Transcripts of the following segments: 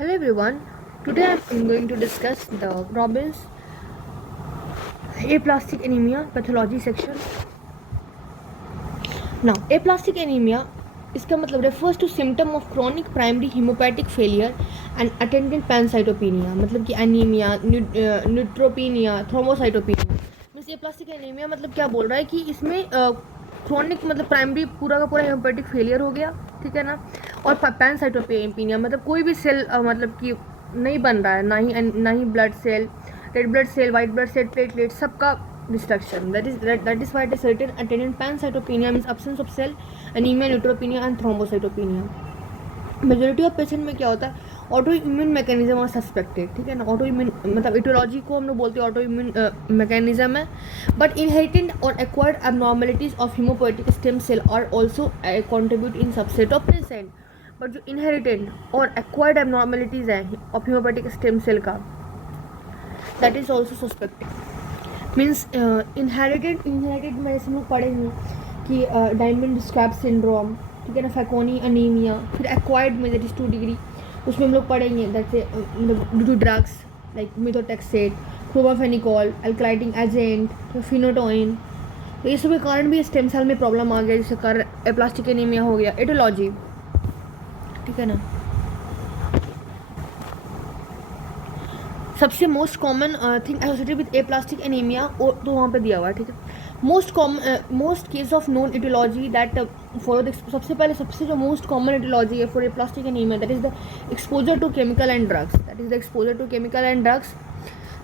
Hello everyone. Today I'm going to discuss the Robbins aplastic anemia pathology section. Now, aplastic anemia इसका मतलब refers to symptom of chronic primary hemopatic failure and attendant pancytopenia. मतलब कि anemia, neutropenia, thrombocytopenia. Means aplastic anemia मतलब क्या बोल रहा है कि इसमें chronic मतलब प्राइमरी पूरा का पूरा हेमोपेटिक फेलियर हो गया, ठीक है ना, और पैनसाइटोपेनिया मतलब कोई भी सेल मतलब कि नहीं बन रहा है, ना ही blood cell, red blood cell, white blood cell, platelet, सबका destruction. That is why it is written attendant pancytopenia means absence of cell, anaemia, neutropenia and thrombocytopenia. Majority of patient में क्या होता है, ऑटो इम्यून मैकेनिज्म और suspected, ठीक है ना. Auto immune मतलब इटोलॉजी को हम लोग बोलते हैं ऑटो इम्यून मैकेनिज्म है, बट इनहेरिटेड और acquired abnormalities of haemopoietic stem cell are also contribute in subset of patient. But जो इनहेरिटेड और एक्वायर्ड एबनॉर्मेलिटीज है ऑफ हीमोपोएटिक स्टेम सेल का, that is also suspected. Means inherited में जैसे हम लोग पढ़ेंगे कि डायमंड स्ट्रैप सिंड्रोम, ठीक है ना, फैकोनी अनीमिया. फिर एक्वायर्ड में दैट इज 2 डिग्री, उसमें हम लोग पढ़ेंगे that due to drugs like methotrexate, chloramphenicol, alkylating agent, phenytoin. तो ये सब के कारण भी स्टेम सेल में प्रॉब्लम आ गया, जिसके कारण एप्लास्टिक एनीमिया हो गया. एटोलॉजी, ठीक है ना. सबसे most common thing associated with aplastic anaemia तो वहाँ पे दिया हुआ है, ठीक है. Most case of known aetiology that follow. सबसे पहले सबसे जो मोस्ट कॉमन इटियोलॉजी है for aplastic anaemia, that is the exposure to chemical and drugs.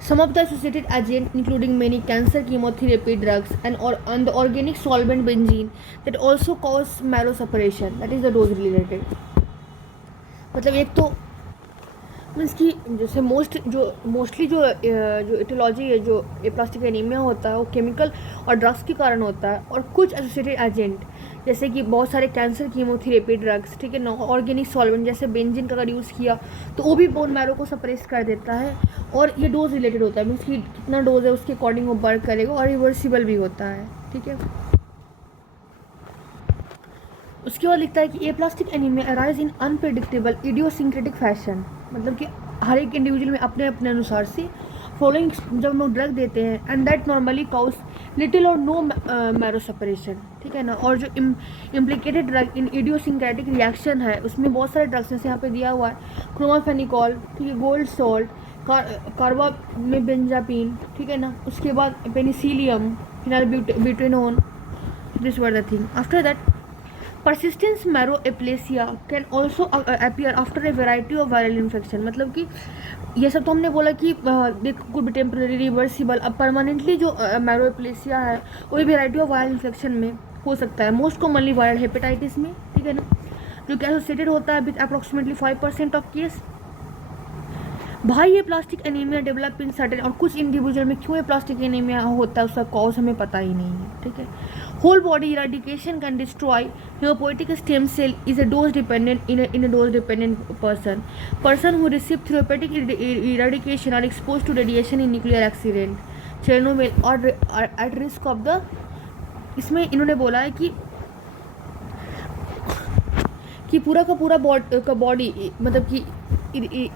Some of the associated agents, including many cancer chemotherapy drugs and the organic solvent benzene, that also cause marrow suppression. That is the dose related. मतलब एक तो means कि जैसे mostly जो etiology है, जो aplastic anaemia होता है, वो केमिकल और ड्रग्स के कारण होता है, और कुछ एसोसिएटेड एजेंट जैसे कि बहुत सारे कैंसर कीमोथेरेपी ड्रग्स, ठीक है ना, ऑर्गेनिक सॉल्वेंट जैसे बेंजीन का अगर यूज़ किया तो वो भी बोन मैरो को सप्रेस कर देता है. और ये डोज रिलेटेड होता है, मीन्स कि कितना डोज है उसके अकॉर्डिंग वो वर्क करेगा, और रिवर्सिबल भी होता है, ठीक है. उसके बाद लिखता है कि aplastic anaemia arise in unpredictable idiosyncratic fashion. मतलब कि हर एक इंडिविजुअल में अपने अपने अनुसार से फॉलोइंग जब हम लोग ड्रग देते हैं, and that normally cause little और नो मैरो सेपरेशन, ठीक है ना. और जो इम्प्लिकेटेड ड्रग इन इडियोसिंक्रेटिक रिएक्शन है, उसमें बहुत सारे ड्रग्स जैसे यहाँ पे दिया हुआ है, क्रोमाफेनिकॉल, ठीक है, गोल्ड सॉल्ट, कार्बा में बेंजापिन, ठीक है ना. उसके बाद Penicillium, phenyl butanone, this were the thing. After that persistent marrow aplasia can also appear after a variety of viral infection. मतलब कि ये सब तो हमने बोला कि they could be temporary, reversible. अब परमानेंटली जो मैरो एप्लेसिया है वो वेराइटी ऑफ वायरल इन्फेक्शन में हो सकता है. मोस्ट कॉमनली वायरल हेपेटाइटिस में, ठीक है ना, जो कि एसोसिएटेड होता है विथ अप्रोक्सीमेटली 5% ऑफ केस. भाई ये plastic anaemia develop in certain, और कुछ इंडिविजुअल में क्यों ये प्लास्टिक एनीमिया होता है उसका कॉज हमें पता ही नहीं है, ठीक है. Whole body eradication can destroy haemopoietic stem cell is a dose dependent in a dose dependent person who receive therapeutic eradication are expose to radiation in nuclear accident, Chernobyl और एट रिस्क ऑफ द. इसमें इन्होंने बोला है कि पूरा का पूरा body मतलब कि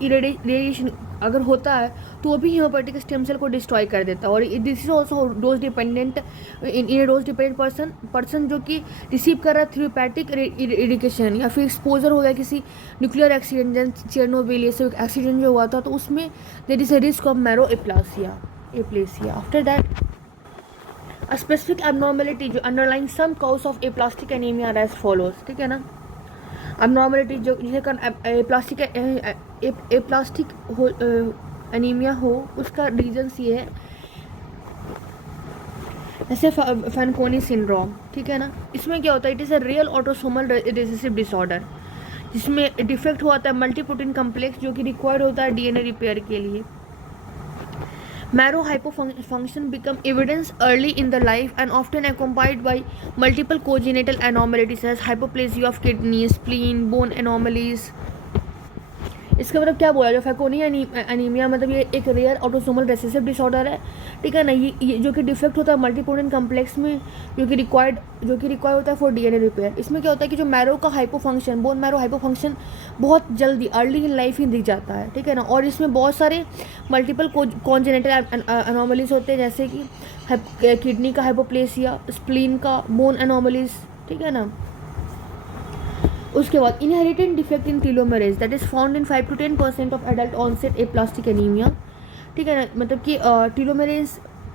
रेडिएशन अगर होता है तो वो भी हेमोपेटिक स्टेम सेल को डिस्ट्रॉय कर देता है. और this is also dose dependent in A dose dependent person जो कि रिसीव कर रहा है थेरेपेटिक इरिडिकेशन, या फिर एक्सपोजर हो गया किसी न्यूक्लियर एक्सीडेंट जैसे चेरनोबिल, ये सब एक्सीडेंट जो हुआ था, तो उसमें there is a risk of marrow aplasia. After that a specific abnormality जो underlying some cause of aplastic anaemia as follows, ठीक है ना. एबनॉर्मेलिटी जो जिसके कारण एप्लास्टिक एनीमिया हो, उसका रीजन्स ये है, जैसे फैनकोनी सिंड्रोम, ठीक है ना. इसमें क्या होता है, it is a real autosomal recessive disorder जिसमें डिफेक्ट हुआ था मल्टीप्रोटीन कम्प्लेक्स जो कि रिक्वायर्ड होता है डीएनए रिपेयर के लिए. Marrow hypofunction become evidence early in the life and often accompanied by multiple congenital anomalies such as hypoplasia of kidneys, spleen, bone anomalies. इसका मतलब क्या बोला, जो फैकोनिया एनीमिया मतलब ये एक रेयर ऑटोसोमल रिसेसिव डिसऑर्डर है, ठीक है ना। ये जो कि डिफेक्ट होता है मल्टीप्रोटीन कम्प्लेक्स में, जो कि रिक्वायर्ड होता है फॉर डीएनए रिपेयर। इसमें क्या होता है कि जो मैरो का हाइपोफंक्शन, बोन मैरो हाइपोफंक्शन बहुत जल्दी अर्ली इन लाइफ ही दिख जाता है, ठीक है ना। और इसमें बहुत सारे मल्टीपल कॉन्जेनिटल अनोमलीज होते हैं, जैसे कि किडनी का हाइपोप्लेसिया, स्प्लीन का, बोन एनोमलीज, ठीक है ना। उसके बाद inherited defect in telomerase that is found in 5 to 10% of adult onset aplastic anaemia, ठीक है ना। मतलब कि टीलोमेरेज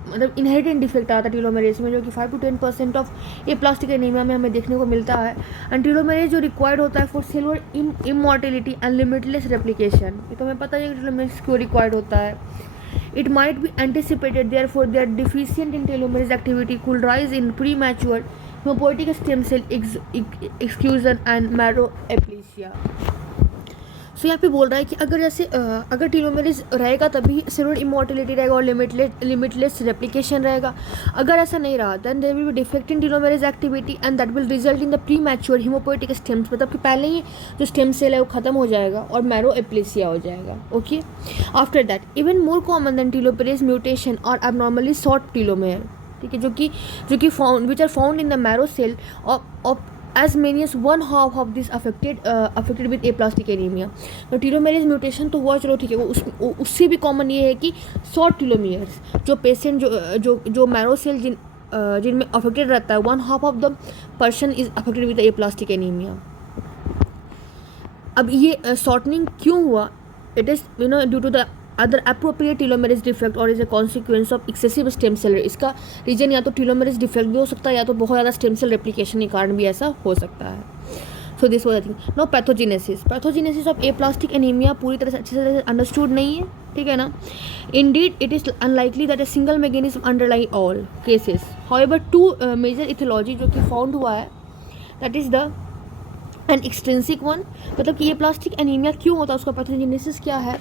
मतलब इनहेरिटेड डिफेक्ट आता है टीलोमेरेज में, जो कि 5 to 10% ऑफ एप्लास्टिक एनीमिया में हमें देखने को मिलता है। एंड टीलोमेरेज जो रिक्वायर्ड होता है for cellular immortality and limitless replication, ये तो हमें पता है कि टीलोमेरेज क्यों रिक्वायर्ड होता है। It might be anticipated, therefore, their deficient in telomerase activity could rise in premature hematopoietic stem cell exclusion and marrow-aplasia. सो यहाँ पे बोल रहा है कि अगर जैसे अगर टीलोमेरेज रहेगा तभी सेलुलर इमॉर्टेलिटी रहेगा और लिमिटलेस रेप्लिकेशन रहेगा। अगर ऐसा नहीं रहा then there will be defect in telomerase activity and that will result in the premature haemopoietic stems, मतलब कि पहले ही जो स्टेम सेल है वो खत्म हो जाएगा और मैरो एप्लेसिया हो जाएगा। Okay, after that even more common than telomerase mutation और एबनॉर्मली शॉर्ट टीलोमेयर, ठीक है, जो कि found which are found in the marrow cell of as many as 1/2 of this affected with aplastic anemia। तो टीलोमेरेज mutation तो हुआ, चलो ठीक है, वो उससे भी कॉमन ये है कि शॉर्ट टीलोमेयर्स जो पेशेंट जो मैरो सेल जिनमें अफेक्टेड रहता है 1/2 of the person is affected with aplastic anaemia. अब ये शॉर्टनिंग क्यों हुआ? It is due to the other appropriate telomerase defect और is a consequence of excessive stem cell. इसका रीजन या तो टीलोमेरेज डिफेक्ट भी हो सकता है या तो बहुत ज़्यादा स्टेम सेल रेप्लिकेशन के कारण भी ऐसा हो सकता है। So this was I think. No pathogenesis of aplastic anaemia पूरी तरह से अच्छे से अंडरस्टूड नहीं है, ठीक है ना। Indeed it is unlikely that a single mechanism underlying all cases, however two major aetiology जो कि फाउंड हुआ है that is the an extrinsic one, मतलब कि ये प्लास्टिक एनीमिया क्यों होता है, उसका पैथोजेनेसिस क्या है।